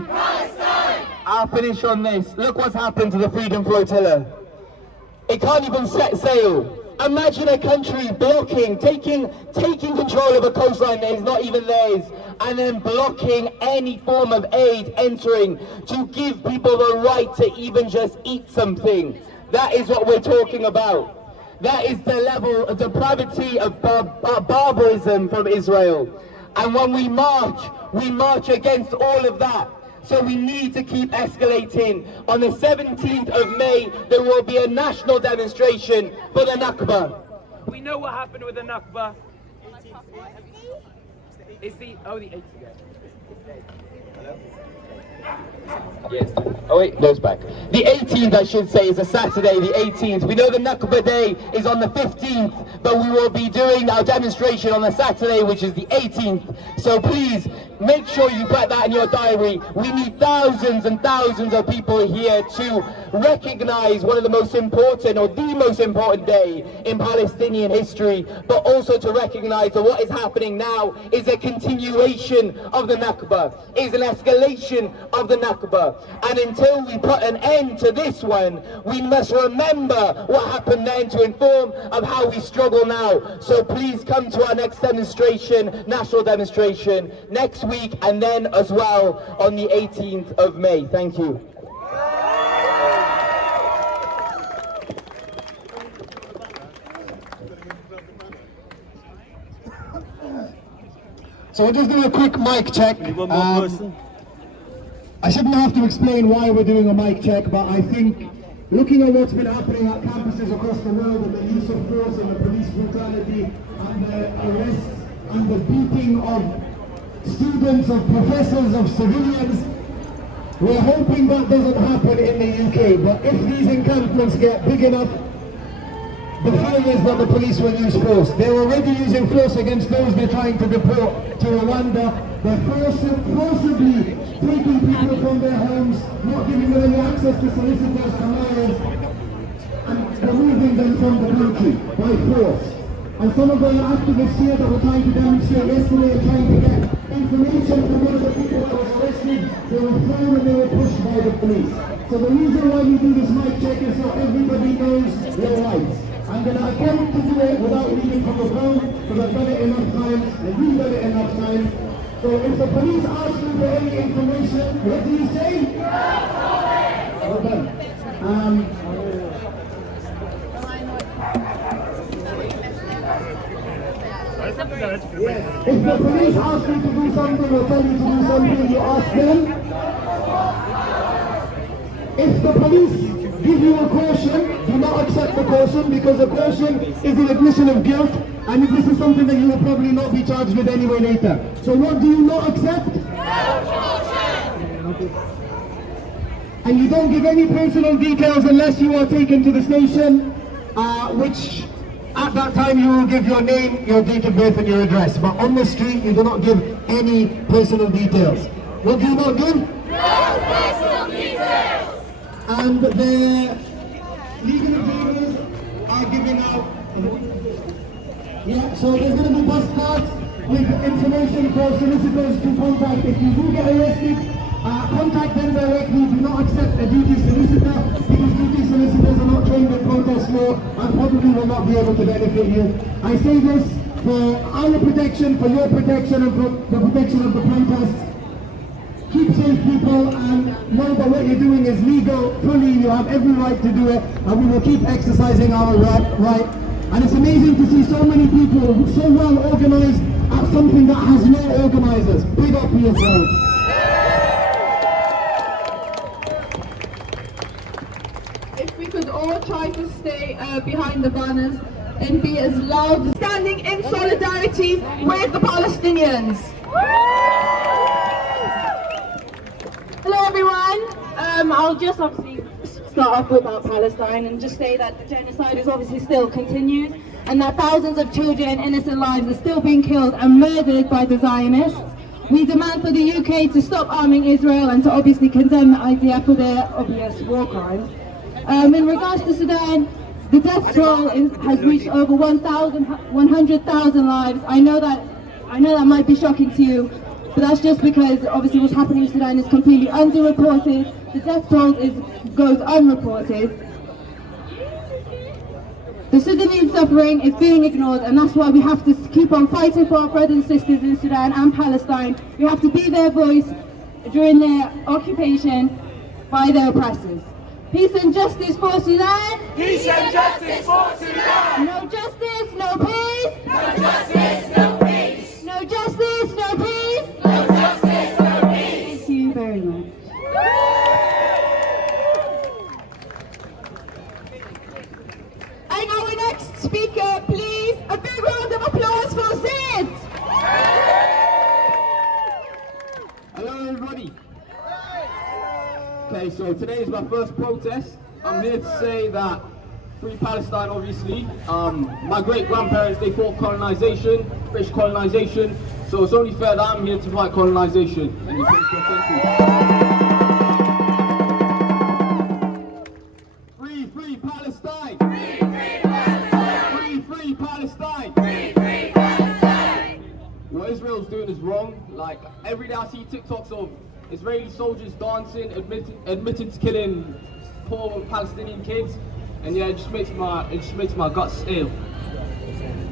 Palestine! I'll finish on this. Look what's happened to the Freedom Flotilla. It can't even set sail. Imagine a country blocking, taking control of a coastline that is not even theirs, and then blocking any form of aid entering to give people the right to even just eat something. That is what we're talking about. That is the level of depravity of barbarism from Israel. And when we march against all of that. So we need to keep escalating. On the 17th of May, there will be a national demonstration for the Nakba. We know what happened with the Nakba. It's the 8th again. Yes. Oh wait, goes back. The 18th, I should say, is a Saturday, the 18th. We know the Nakba Day is on the 15th, but we will be doing our demonstration on the Saturday, which is the 18th. So please, make sure you put that in your diary. We need thousands and thousands of people here to recognize one of the most important, or the most important day in Palestinian history, but also to recognize that what is happening now is a continuation of the Nakba, is an escalation of the Nakba. And until we put an end to this one, we must remember what happened then to inform of how we struggle now. So please come to our next demonstration, national demonstration, next week, and then as well on the 18th of May. Thank you. So we'll just do a quick mic check. One more person. I shouldn't have to explain why we're doing a mic check, but I think looking at what's been happening at campuses across the world, and the use of force and the police brutality and the arrests and the beating of students, of professors, of civilians, we're hoping that doesn't happen in the UK. But if these encampments get big enough, the fear is that the police will use force. They're already using force against those they're trying to deport to Rwanda. They're forcibly taking people from their homes, not giving them any access to solicitors, to lawyers, and removing them from the country by force. And some of the activists here that were trying to demonstrate yesterday are trying to get information from one of the people that was arrested. They were thrown and they were pushed by the police. So the reason why we do this mic check is so everybody knows their rights. I'm going to attempt to do it without reading from the phone, because I've done it enough times, and you've done it enough times. So if the police ask you for any information, what do you say? Well done. Yes. If the police ask you to do something or tell you to do something, you ask them. If the police give you a caution, do not accept the caution, because a caution is an admission of guilt, and this is something that you will probably not be charged with anyway later. So what do you not accept? No caution! And you don't give any personal details unless you are taken to the station, which at that time you will give your name, your date of birth and your address. But on the street you do not give any personal details. What do you not give? No personal details! And the legal advisors are giving out, so there's going to be bus cards with information for solicitors to contact. If you do get arrested, contact them directly. Do not accept a duty solicitor, because duty solicitors are not trained in protest law and probably will not be able to benefit you. I say this for our protection, for your protection, and for the protection of the protests. Keep safe, people, and know that what you're doing is legal, fully. You have every right to do it, and we will keep exercising our right. And it's amazing to see so many people so well organized at something that has no organizers. Big up for yourselves. If we could all try to stay behind the banners and be as loud, standing in solidarity with the Palestinians. Hello everyone, I'll just obviously start off about Palestine and just say that the genocide is obviously still continued, and that thousands of children, innocent lives, are still being killed and murdered by the Zionists. We demand for the UK to stop arming Israel and to obviously condemn the IDF for their obvious war crimes. In regards to Sudan, the death toll has reached over 100,000 lives. I know that might be shocking to you. but that's just because obviously what's happening in Sudan is completely underreported. The death toll goes unreported. The Sudanese suffering is being ignored, and that's why we have to keep on fighting for our brothers and sisters in Sudan and Palestine. We have to be their voice during their occupation by their oppressors. Peace and justice for Sudan. Peace and justice for Sudan. No justice, no peace. No justice, no peace. No justice, no peace. No justice, no peace. Thank you very much. And our next speaker, please, a big round of applause for Sid. Hello everybody. Okay, so today is my first protest. I'm here to say that free Palestine, obviously. My great-grandparents, they fought colonization, British colonization, so it's only fair that I'm here to fight colonization in the 21st century. Free Palestine! Free Palestine! Free Palestine! Free Palestine. What Israel's doing is wrong. Like, every day I see TikToks of Israeli soldiers dancing, admitting to killing poor Palestinian kids, and yeah, it just makes my guts ill.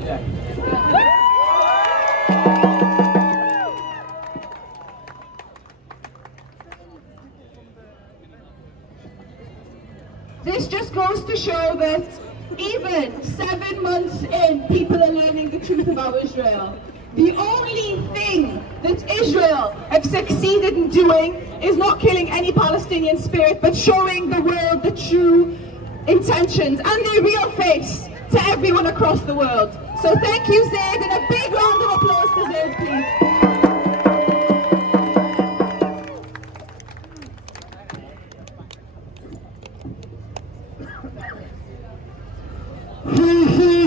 Yeah. This just goes to show that even 7 months in, people are learning the truth about Israel. The only thing that Israel have succeeded in doing is not killing any Palestinian spirit, but showing the world the true intentions and their real face to everyone across the world. So thank you, Zaid, and a big round of applause to Zaid, please.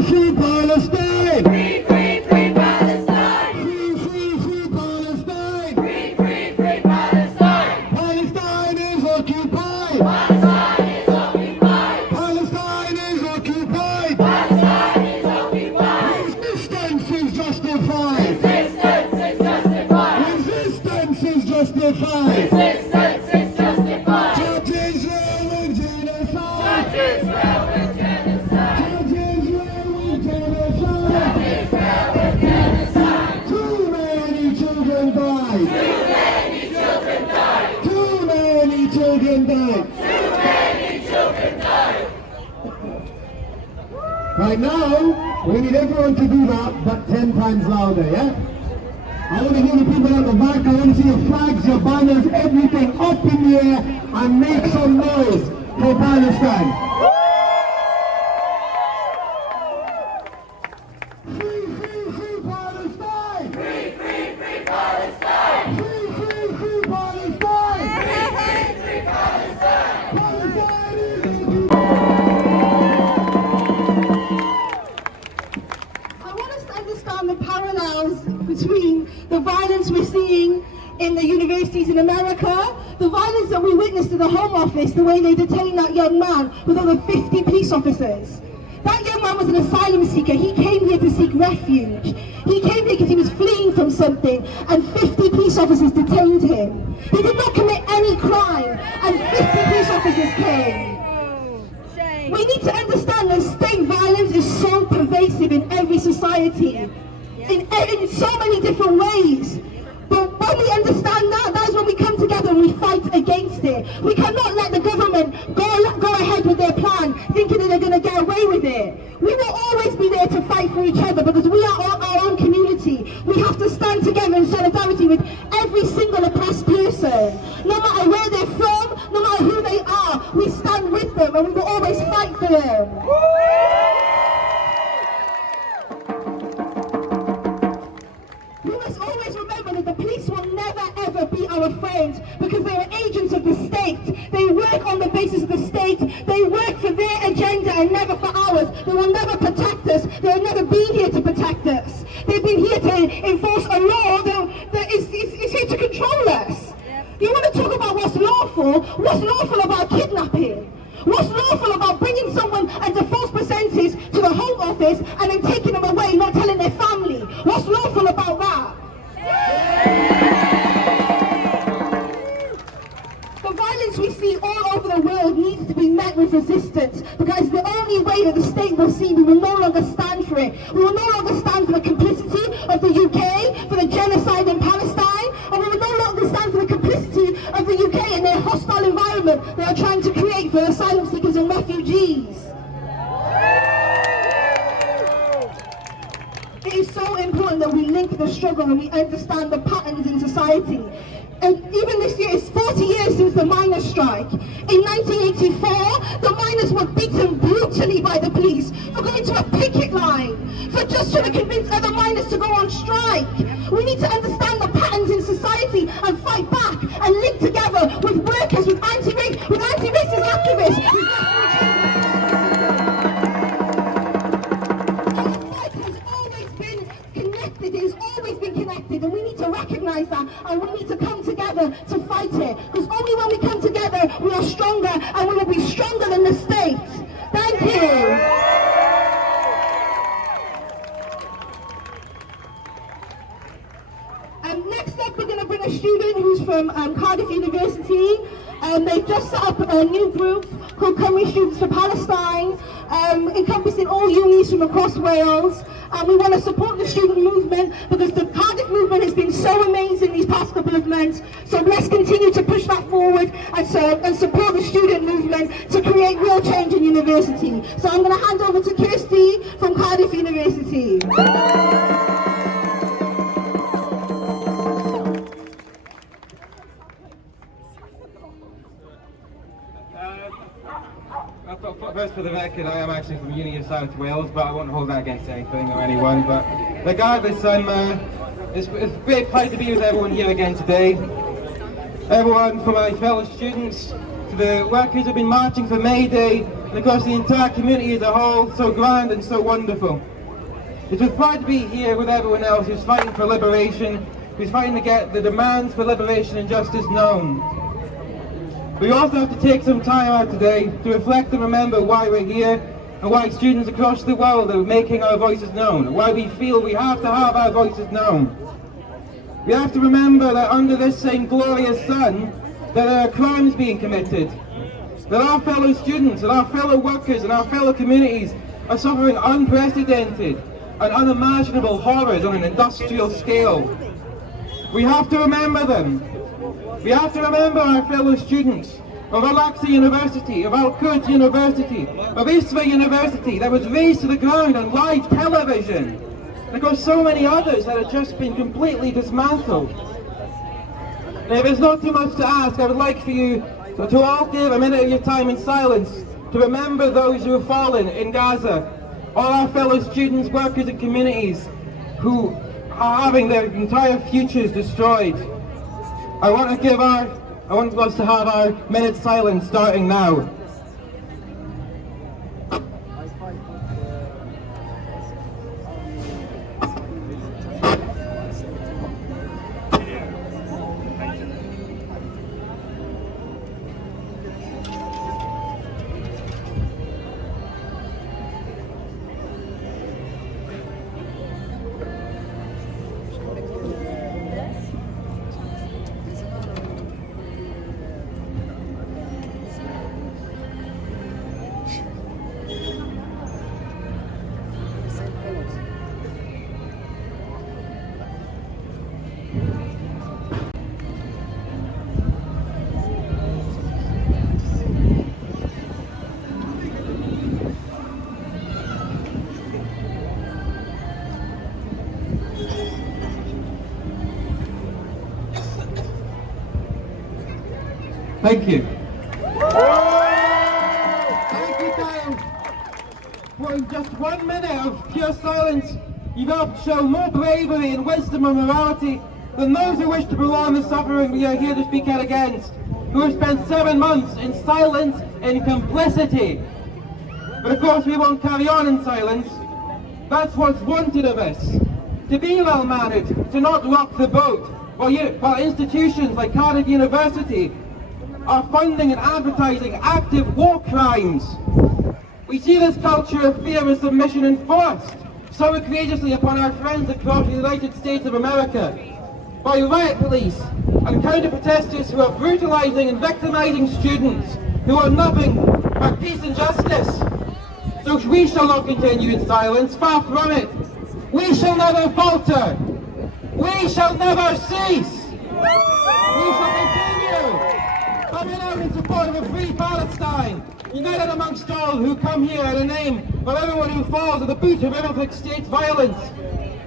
Free Palestine! Free Palestine. Free Palestine! Free Palestine. Palestine is occupied! Palestine is occupied. Palestine is occupied! Palestine is occupied. Resistance is justified! Resistance is justified. Resistance is justified! Resistance is justified. Judge Israel with genocide! Judge Israel with genocide. Judge Israel with genocide! Israel with genocide. Too many children died! Too many children died. Too many children died! Too many children died. Right now, we need everyone to do that, but 10 times louder, yeah? I want to hear the people at the back. I want to see your flags, your banners, everything up in the air, and make some noise for Palestine. Free Palestine! Free Palestine. Free Palestine! Free Palestine. Palestine is I want us to understand the parallels between the violence we're seeing in the universities in America, the violence that we witnessed in the Home Office, the way they detained that young man with over 50 police officers. That young man was an asylum seeker. He came here to seek refuge. He came here because he was fleeing from something, and 50 police officers detained him. He did not commit any crime, and 50 police officers came. We need to understand that state violence is so pervasive in every society, in so many different ways. But when we understand that, that's when we come together and we fight against it. We cannot let the government go ahead with their plan, thinking that they're going to get away with it. We will always be there to fight for each other because we are our own community. We have to stand together in solidarity with every single oppressed person. No matter where they're from, no matter who they are, we stand with them and we will always fight for them. We must always remember that the police will never ever be our friends because they are agents of the state. They work on the basis of the state. They work for their agenda and never for ours. They will never protect us. They have never been here to protect us. They've been here to enforce a law that is here to control us. You want to talk about what's lawful? What's lawful about kidnapping? What's lawful about bringing someone under false pretenses to the Home Office and then taking them away, not telling their family? What's lawful about that? resistance, because it's the only way that the state will see we will no longer stand for it. We will no longer stand for the complicity of the UK, for the genocide in Palestine, and we will no longer stand for the complicity of the UK in their hostile environment they are trying to create for asylum seekers and refugees. It is so important that we link the struggle and we understand the patterns in society. And even this year, it's 40 years since the miners' strike. In 1984, the miners were beaten brutally by the police for going to a picket line, for just trying to convince other miners to go on strike. We need to understand the patterns in society and fight back and link together with workers, with anti-racist activists, with and we need to recognize that, and we need to come together to fight it, because only when we come together we are stronger, and we will be stronger than the state. Thank you. Next up, we're going to bring a student who's from Cardiff University. They've just set up a new group called Cymru Students for Palestine, encompassing all unis from across Wales. And we want to support the student movement because the Cardiff movement has been so amazing these past couple of months. So let's continue to push that forward and support the student movement to create real change in university. So I'm going to hand over to Kirsty from Cardiff University. First, for the record, I am actually from Uni of South Wales, but I won't hold that against anything or anyone. But regardless, it's a great pleasure to be with everyone here again today. Everyone, from my fellow students to the workers who have been marching for May Day, and of course the entire community as a whole, so grand and so wonderful. It's with pride to be here with everyone else who's fighting for liberation, who's fighting to get the demands for liberation and justice known. We also have to take some time out today to reflect and remember why we're here and why students across the world are making our voices known, why we feel we have to have our voices known. We have to remember that under this same glorious sun, that there are crimes being committed, that our fellow students and our fellow workers and our fellow communities are suffering unprecedented and unimaginable horrors on an industrial scale. We have to remember them. We have to remember our fellow students of Al-Aqsa University, of Al-Quds University, of Isfa University that was razed to the ground on live television. And of course so many others that have just been completely dismantled. Now, if it's not too much to ask, I would like for you to all give a minute of your time in silence to remember those who have fallen in Gaza, all our fellow students, workers and communities who are having their entire futures destroyed. I want us to have our minute silence starting now. Thank you. Thank you, guys. For just 1 minute of pure silence, you've helped show more bravery and wisdom and morality than those who wish to prolong the suffering we are here to speak out against, who have spent 7 months in silence and complicity. But of course we won't carry on in silence. That's what's wanted of us. To be well-mannered, to not rock the boat, while institutions like Cardiff University are funding and advertising active war crimes. We see this culture of fear and submission enforced so egregiously upon our friends across the United States of America by riot police and counter-protesters who are brutalizing and victimizing students who are nothing but peace and justice. So we shall not continue in silence, far from it. We shall never falter. We shall never cease. We shall continue coming out in support of a free Palestine, united amongst all who come here in the name of everyone who falls at the boot of inflict state violence.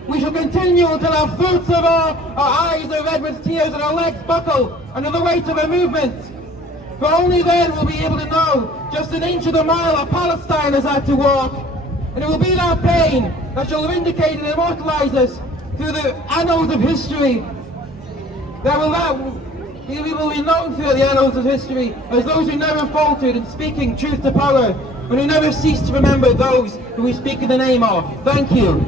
We shall continue until our fruits of our eyes are red with tears and our legs buckle under the weight of a movement. For only then will we be able to know just an inch of the mile that Palestine has had to walk. And it will be that pain that shall vindicate and immortalise us through the annals of history. We will be known through the annals of history as those who never faltered in speaking truth to power, and who never ceased to remember those who we speak in the name of. Thank you.